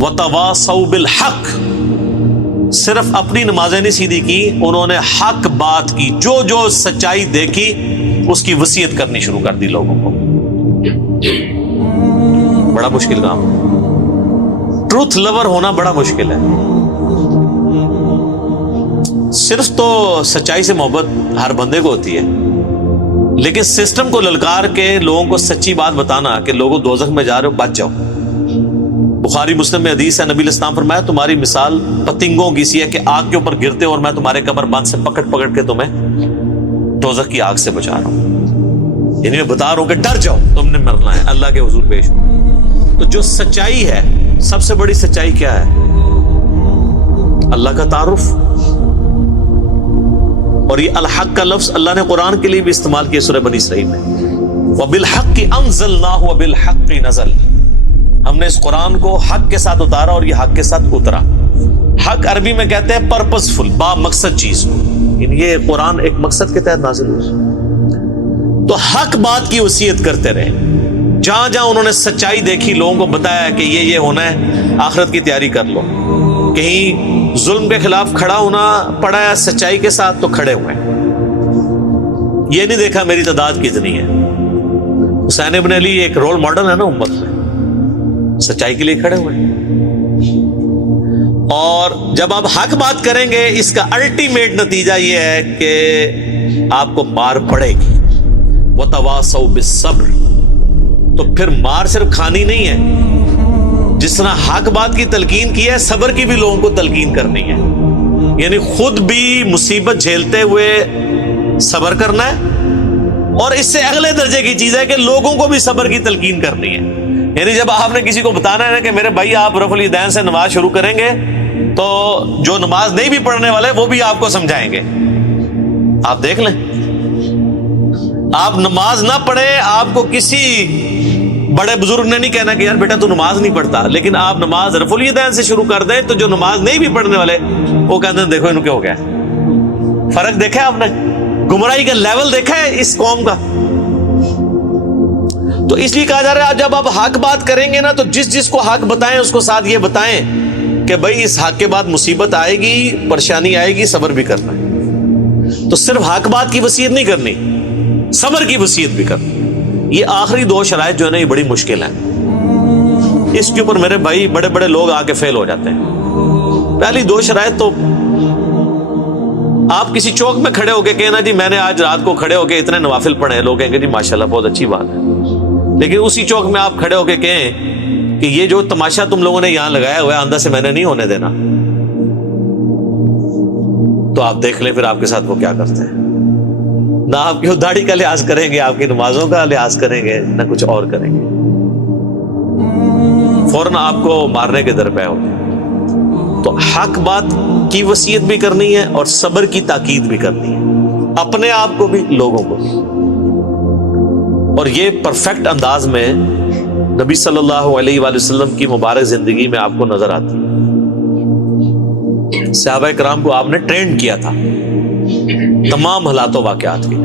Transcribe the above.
وَتَوَاصَوْا بِالْحَقِّ، صرف اپنی نمازیں نہیں سیدھی کی، انہوں نے حق بات کی، جو جو سچائی دیکھی اس کی وصیت کرنی شروع کر دی لوگوں کو۔ بڑا مشکل کام، ٹروتھ لور ہونا بڑا مشکل ہے۔ صرف تو سچائی سے محبت ہر بندے کو ہوتی ہے، لیکن سسٹم کو للکار کے لوگوں کو سچی بات بتانا کہ لوگوں دوزخ میں جا رہے ہو بچ جاؤ۔ بخاری مسلم میں حدیث ہے، نبی علیہ السلام فرمایا تمہاری مثال پتنگوں کی سی ہے کہ آگ کے اوپر گرتے ہو اور میں تمہارے کمر بند سے پکڑ پکڑ کے تمہیں دوزخ کی آگ سے بچا رہا ہوں، یعنی میں بتا رہا ہوں کہ ڈر جاؤ، تم نے مرنا ہے، اللہ کے حضور پیش ہو۔ تو جو سچائی ہے، سب سے بڑی سچائی کیا ہے؟ اللہ کا تعارف۔ اور یہ الحق کا لفظ اللہ نے قرآن کے لیے بھی استعمال کیا سورہ بنی اسرائیل میں، وَبِالْحَقِّ أَنزَلْنَاهُ وَبِالْحَقِّ نَزَلَ، ہم نے اس قرآن کو حق کے ساتھ اتارا اور یہ حق کے ساتھ اترا۔ حق عربی میں کہتے ہیں پرپسفل، با مقصد چیز کو، یہ قرآن ایک مقصد کے تحت نازل ہوا۔ تو حق بات کی وصیت کرتے رہے، جہاں جہاں انہوں نے سچائی دیکھی لوگوں کو بتایا کہ یہ ہونا ہے، آخرت کی تیاری کر لو۔ کہیں ظلم کے خلاف کھڑا ہونا پڑا ہے سچائی کے ساتھ تو کھڑے ہوئے، یہ نہیں دیکھا میری تعداد کتنی ہے۔ حسین ابن علی ایک رول ماڈل ہے نا امت میں، سچائی کے لیے کھڑے ہوئے۔ اور جب آپ حق بات کریں گے اس کا الٹیمیٹ نتیجہ یہ ہے کہ آپ کو مار پڑے گی۔ وَتَوَاصَوْا بِالصَّبْرِ، تو پھر مار صرف کھانی نہیں ہے، جس طرح حق بات کی تلقین کی ہے، صبر کی بھی لوگوں کو تلقین کرنی ہے، یعنی خود بھی مصیبت جھیلتے ہوئے صبر کرنا ہے، اور اس سے اگلے درجے کی چیز ہے کہ لوگوں کو بھی صبر کی تلقین کرنی ہے۔ یعنی جب آپ نے کسی کو بتانا ہے کہ میرے بھائی آپ رفع الیدین سے نماز شروع کریں گے تو جو نماز نہیں بھی پڑھنے والے وہ بھی آپ کو سمجھائیں گے۔ آپ دیکھ لیں، آپ نماز نہ پڑھیں، آپ کو کسی بڑے بزرگ نے نہیں کہنا کہ یار بیٹا تو نماز نہیں پڑھتا، لیکن آپ نماز رفع الیدین سے شروع کر دیں تو جو نماز نہیں بھی پڑھنے والے وہ کہتے ہیں دیکھو انہوں کیا ہو گیا۔ فرق دیکھا ہے آپ نے؟ گمراہی کا لیول دیکھا ہے اس قوم کا؟ تو اس لیے کہا جا رہا ہے جب آپ حق بات کریں گے نا تو جس جس کو حق بتائیں اس کو ساتھ یہ بتائیں کہ بھائی اس حق کے بعد مصیبت آئے گی، پریشانی آئے گی، صبر بھی کرنا ہے۔ تو صرف حق بات کی وصیت نہیں کرنی، صبر کی وصیت بھی کرنی۔ یہ آخری دو شرائط جو ہے نا یہ بڑی مشکل ہے، اس کے اوپر میرے بھائی بڑے بڑے لوگ آ کے فیل ہو جاتے ہیں۔ پہلی دو شرائط تو آپ کسی چوک میں کھڑے ہو کے کہنا جی میں نے آج رات کو کھڑے ہو کے اتنے نوافل پڑھے، لوگ کہیں گے جی ماشاءاللہ بہت اچھی بات ہے، لیکن اسی چوک میں آپ کھڑے ہو کے کہیں کہ یہ جو تماشا تم لوگوں نے یہاں لگایا ہوا ہے آندہ سے میں نے نہیں ہونے دینا، تو آپ دیکھ لیں پھر آپ کے ساتھ وہ کیا کرتے ہیں۔ نہ آپ کی داڑھی کا لحاظ کریں گے، آپ کی نمازوں کا لحاظ کریں گے، نہ کچھ اور کریں گے، فوراً آپ کو مارنے کے درپے ہو گے۔ تو حق بات کی وصیت بھی کرنی ہے اور صبر کی تاکید بھی کرنی ہے، اپنے آپ کو بھی لوگوں کو بھی۔ اور یہ پرفیکٹ انداز میں نبی صلی اللہ علیہ وآلہ وسلم کی مبارک زندگی میں آپ کو نظر آتی ہے۔ صحابہ کرام کو آپ نے ٹرینڈ کیا تھا تمام حالات و واقعات کے لیے۔